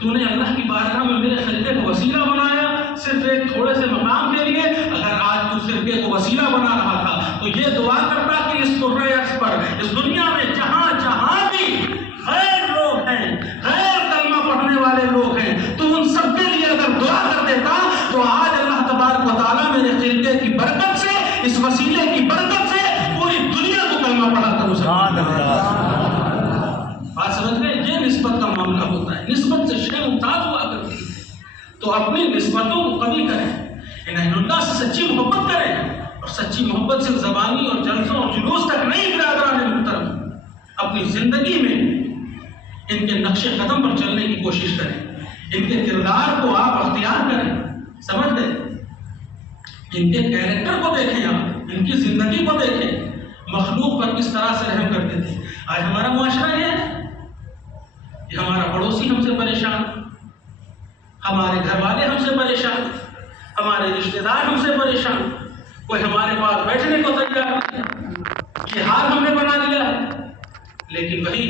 تو نے اللہ کی بارگاہ میں میرے خلیفے کو وسیلہ بنایا صرف ایک تھوڑے سے مقام کے لیے. اگر آج تو صرف ایک وسیلہ بنا رہا تھا تو یہ دعا کرتا کہ اس قرۂ عرض پر، اس دنیا میں جہاں جہاں بھی غیر لوگ ہیں، غیر کلمہ پڑھنے والے لوگ ہیں، تو ان سب کے لیے اگر دعا کر دیتا تو آج اللہ تبارک و تعالیٰ میرے خلیفے کی برکت سے، اس وسیلے کی برکت سے پوری دنیا کو کلمہ پڑھا کر سبحان اللہ. بات سمجھ گئے؟ یہ نسبت کا معاملہ ہوتا ہے. نسبت سے شے ممتاز ہوا کرتی ہے. تو اپنی نسبتوں کو قوی کریں، اہل اللہ سے سچی محبت کریں، اور سچی محبت صرف زبانی اور جلسوں اور جلوس تک نہیں. برادران محترم، اپنی زندگی میں ان کے نقش قدم پر چلنے کی کوشش کریں، ان کے کردار کو آپ اختیار کریں. سمجھ گئے؟ ان کے کیریکٹر کو دیکھیں، آپ ان کی زندگی کو دیکھیں، مخلوق پر کس طرح سے رحم کرتے تھے. آج ہمارا معاشرہ یہ ہے کہ ہمارا پڑوسی ہم سے پریشان، ہمارے گھر والے ہم سے پریشان، ہمارے رشتہ دار ہم سے پریشان، کوئی ہمارے پاس بیٹھنے کو تیار نہیں ہے. یہ حال ہم نے بنا دیا ہے. لیکن وہی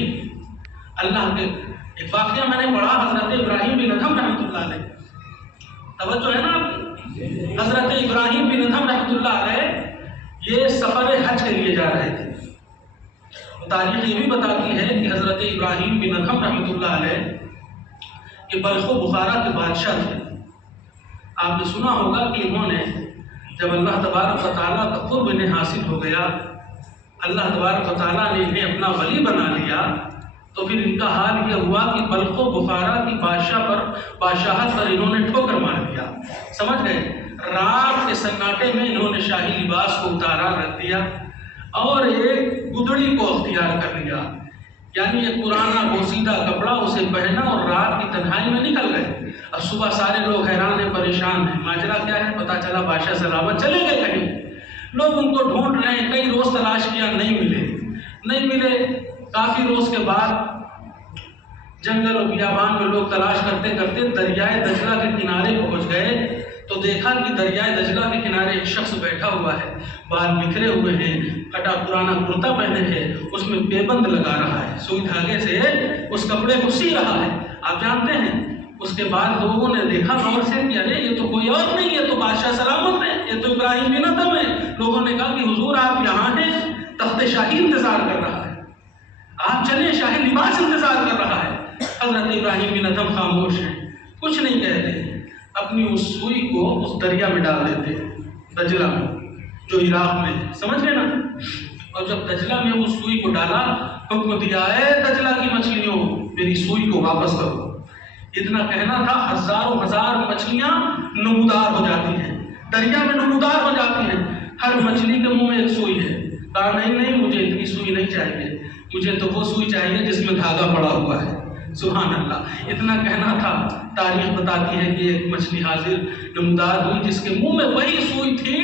اللہ کے ایک واقعہ میں نے پڑھا، حضرت ابراہیم بن ادھم رحمۃ اللہ علیہ. توجہ ہے نا آپ کی؟ حضرت ابراہیم بن ادھم رحمۃ اللہ علیہ یہ سفر حج کے لیے جا رہے تھے. تاریخ یہ بھی بتاتی ہے کہ حضرت ابراہیم بن ادھم رحمۃ اللہ علیہ یہ بلخ و بخارا کے بادشاہ تھے. آپ نے سنا ہوگا کہ انہوں نے جب اللہ تبارک و تعالیٰ کا قرب انہیں حاصل ہو گیا، اللہ تبارک و تعالیٰ نے انہیں اپنا ولی بنا لیا، تو پھر ان کا حال یہ ہوا کہ بلخ و بخارا کی بادشاہت پر انہوں نے ٹھوکر مار دیا. سمجھ گئے؟ رات کے سناٹے میں انہوں نے شاہی لباس کو اتارا رکھ دیا اور ایک گدڑی کو اختیار کر لیا، یعنی ایک پرانا بوسیدہ کپڑا اسے پہنا اور رات کی تنہائی میں نکل گئے. اب صبح سارے لوگ حیران ہیں، پریشان ہیں، ماجرا کیا ہے؟ پتہ چلا بادشاہ سلامت چلے گئے کہیں. لوگ ان کو ڈھونڈ رہے ہیں، کئی روز تلاش کیا، نہیں ملے. کافی روز کے بعد جنگل و بیابان میں لوگ تلاش کرتے کرتے دریائے دجلہ کے کنارے پہنچ گئے تو دیکھا کہ دریائے دجلہ کے کنارے ایک شخص بیٹھا ہوا ہے، بال بکھرے ہوئے ہیں، پھٹا پرانا کرتا پہنے ہے، اس میں پیبند لگا رہا ہے، سوئی دھاگے سے اس کپڑے کو سی رہا ہے. آپ جانتے ہیں اس کے بعد لوگوں نے دیکھا غور سے کہ ارے یہ تو کوئی اور نہیں، یہ تو بادشاہ سلامت ہے، یہ تو ابراہیم بن ادھم ہے. لوگوں نے کہا کہ حضور آپ یہاں ہیں، تخت شاہی انتظار کر رہا ہے، آپ چلیں، شاہی لباس انتظار کر رہا ہے. حضرت ابراہیم بن ادھم خاموش ہیں، کچھ نہیں کہتے، اپنی اس سوئی کو اس دریا میں ڈال دیتے، دجلہ میں جو عراق میں ہے. سمجھ گئے نا؟ اور جب دجلہ میں اس سوئی کو ڈالا، حکم دیا ہے دجلہ کی مچھلیوں میری سوئی کو واپس کرو. اتنا کہنا تھا، ہزاروں ہزار مچھلیاں نمودار ہو جاتی ہیں، دریا میں نمودار ہو جاتی ہیں. ہر مچھلی کے منہ میں ایک سوئی ہے. کہا نہیں مجھے اتنی سوئی نہیں چاہیے، مجھے تو وہ سوئی چاہیے جس میں دھاگا پڑا ہوا ہے. سبحان اللہ. اتنا کہنا تھا، تاریخ بتاتی ہے کہ ایک مچھلی حاضر نمودار ہوئی جس کے منہ میں وہی سوئی تھی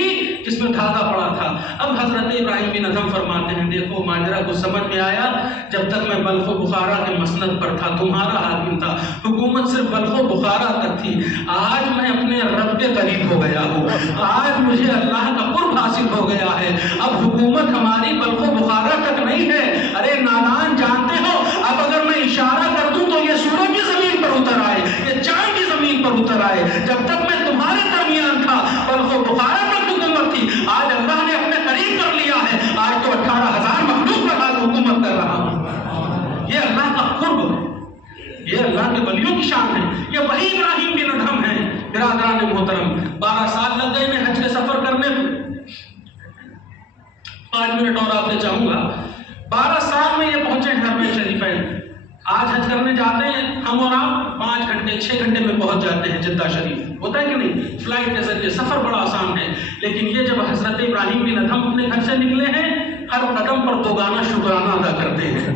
جس میں دھاگا پڑا تھا. اب حضرت ابراہیم بن ادھم فرماتے ہیں دیکھو ماجرا کو سمجھ میں آیا، جب تک میں بلخ و بخارا کے مسند پر تھا، تمہارا حاکم تھا، حکومت صرف بلخ و بخارا تک تھی. آج میں اپنے رب کے قریب ہو گیا ہوں، آج مجھے اللہ کا قرب حاصل ہو گیا ہے. اب حکومت ہماری بلخ و بخارا تک نہیں ہے. ارے نادان، جانتے ہو اب اگر میں اشارہ کر دوں تو یہ سورج کی زمین پر اتر آئے، یہ چاند کی زمین پر اتر آئے. جب تک میں تمہارے درمیان تھا بلخ و بخارا تک حکومت تھی، آج اللہ نے اپنے قریب کر لیا ہے. آج تو 18,000 مخلوق پر آج حکومت کر رہا ہوں. یہ اللہ کا قرب ہے، یہ اللہ کے ولیوں کی شان ہے. یہ وہی ابراہیم بن ادھم ہے. برادران محترم، 12 سال لگ گئے میں حج کے سفر کرنے میں. 5 منٹ اور آپ سے چاہوں گا. 12 سال میں یہ پہنچے حرمین شریفین. آج حج کرنے جاتے ہیں ہم اور آپ 5 گھنٹے 6 گھنٹے میں پہنچ جاتے ہیں جدہ شریف. ہوتا ہے کہ نہیں؟ فلائٹ کے ذریعے سفر بڑا آسان ہے. لیکن یہ جب حضرت ابراہیم بن ادھم اپنے گھر سے نکلے ہیں، ہر قدم پر دوگانا شکرانہ ادا کرتے ہیں.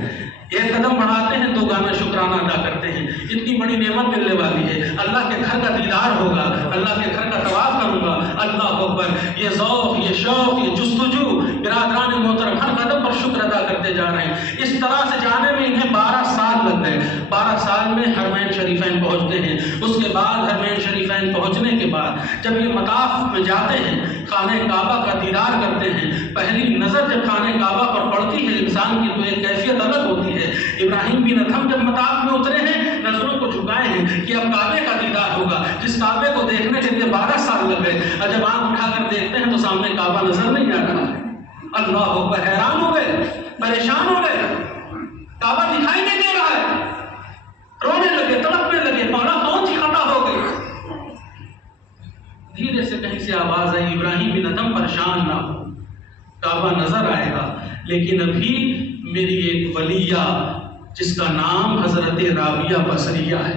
ایک قدم بڑھاتے ہیں، دوگانا شکرانہ ادا کرتے ہیں. اتنی بڑی نعمت ملنے والی ہے. اللہ کے گھر کا دیدار ہوگا، اللہ کے گھر کا طواف کروں گا. اللہ اکبر. یہ ذوق، یہ شوق، یہ جستجو برادران محترم ہر قدم پر شکر ادا کرتے جا رہے ہیں۔ اس طرح سے جانے میں انہیں 12 سال لگ گئے۔ 12 سال میں حرمین شریفین پہنچتے ہیں۔ اس کے بعد حرمین شریفین پہنچنے کے بعد جب یہ مطاف میں جاتے ہیں، خانہ کعبہ کا دیدار کرتے ہیں، پہلی نظر جب خانہ کعبہ پر پڑتی ہے انسان کی تو ایک کیفیت الگ ہوتی ہے۔ ابراہیم بن ادھم جب مطاف میں اترے ہیں، نظروں کو جھکائے ہیں کہ اب کعبے کا دیدار ہوگا، جس کعبے کو دیکھنے کے لیے 12 سال لگ گئے، اور جب آنکھ اٹھا کر دیکھتے ہیں تو سامنے کعبہ نظر نہیں آ رہا ہے۔ اللہ اکبر، حیران ہو گئے، پریشان ہو گئے، کعبہ دکھائی نہیں دے رہا ہے، رونے لگے، تڑپنے لگے، مولا کون سی خطا ہو گئی؟ دھیرے سے کہیں سے آواز آئی، ابراہیم بن ادھم پریشان نہ ہو، کعبہ نظر آئے گا، لیکن ابھی میری ایک ولیہ جس کا نام حضرت رابعہ بصریہ ہے،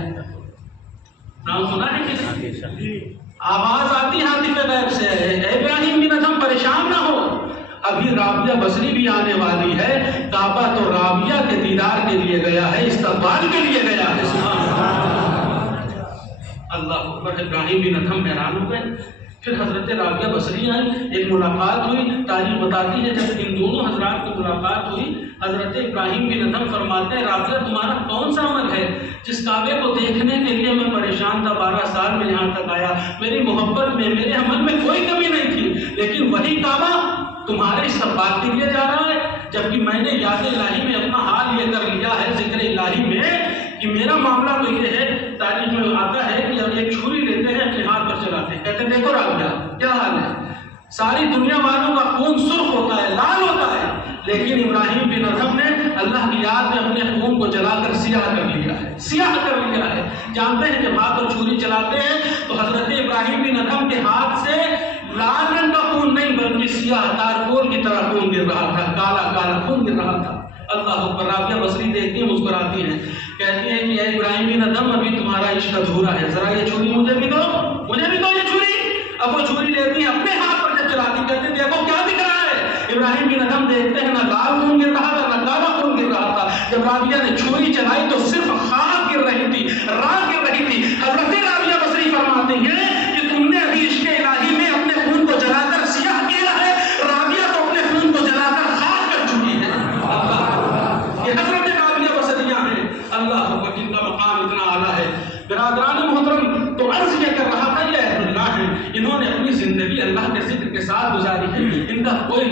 نام سنا ہے کسی؟ آواز آتی ہے ہاتف غیب سے، اے ابراہیم بن ادھم پریشان نہ ہو، ابھی رابعہ بصری بھی آنے والی ہے، کعبہ تو رابعہ کے دیدار کے لیے گیا ہے، استقبال کے لیے گیا ہے۔ سبحان اللہ اکبر۔ ابراہیم بن ادھم حیران ہو گئے۔ پھر حضرت رابعہ بصری آئی، ایک ملاقات ہوئی، تاریخ بتاتی ہے جب ان دونوں حضرات کی ملاقات ہوئی، حضرت ابراہیم بن ادھم فرماتے ہیں، رابعہ تمہارا کون سا عمل ہے جس کعبے کو دیکھنے کے لیے میں پریشان تھا، 12 سال میں یہاں تک آیا، میری محبت میں میرے عمل میں کوئی کمی نہیں تھی، لیکن وہی کعبہ تمہارے استقبال کے لیے جا رہا ہے، جبکہ میں نے یاد الہی میں اپنا حال یہ کر لیا ہے ذکر الہی میں کہ میرا معاملہ تو یہ ہے، تاریخ میں آتا ہے کہ اب ایک چھری لیتے ہیں اپنے ہاتھ پر چلاتے ہیں، کہتے ہیں دیکھو رابعہ کیا حال ہے، ساری دنیا والوں کا خون سرخ ہوتا ہے، لال ہوتا ہے، لیکن ابراہیم بن ادھم نے اللہ کی یاد میں اپنے خون کو جلا کر سیاہ کر لیا ہے، سیاہ کر لیا ہے۔ جانتے ہیں جب ہاتھ پر چھری چلاتے ہیں تو حضرت ابراہیم بن ادھم کے ہاتھ سے لال رنگ کا خون نہیں بلکہ سیاہ تارکول کی طرح خون گر رہا تھا، کالا کالا خون گر رہا تھا۔ اللہ اکبر۔ رابعہ بصری دیکھتی ہیں، مسکراتی ہیں، کہتی ہیں کہ اے ابراہیم بن ادھم ابھی تمہارا عشق ادھورا ہے، ذرا یہ چھری مجھے بھی دو، مجھے بھی دو یہ چھری۔ اب وہ چھری لیتی ہیں، اپنے ہاتھ پر جب چلاتی کہتے ہیں دیکھو کیا دکھ رہا ہے۔ ابراہیم بن ادھم دیکھتے ہیں نہ لال خون گر رہا تھا نہ کالا خون گر رہا تھا۔ جب رابعہ نے چھری چلائی تو صرف خاک گر رہی تھی، راکھ گر رہی تھی۔ حضرت رابعہ بصری فرماتے ہیں کہ تم نے ابھی عشق الہی میں اپنے خون کو جلا کر سیاہ کیا ہے، رابعہ تو اپنے خون کو جلا کر خاک کر چکی ہے۔ یہ حضرت رابعہ بصریہ ہیں، اللہ اکبر، جن کا مقام اتنا اعلیٰ ہے۔ برادران محترم، تو عرض یہ کر رہا تھا یہ اہل اللہ ہیں، انہوں نے اپنی زندگی اللہ کے ذکر کے ساتھ گزاری ہے، ان کا کوئی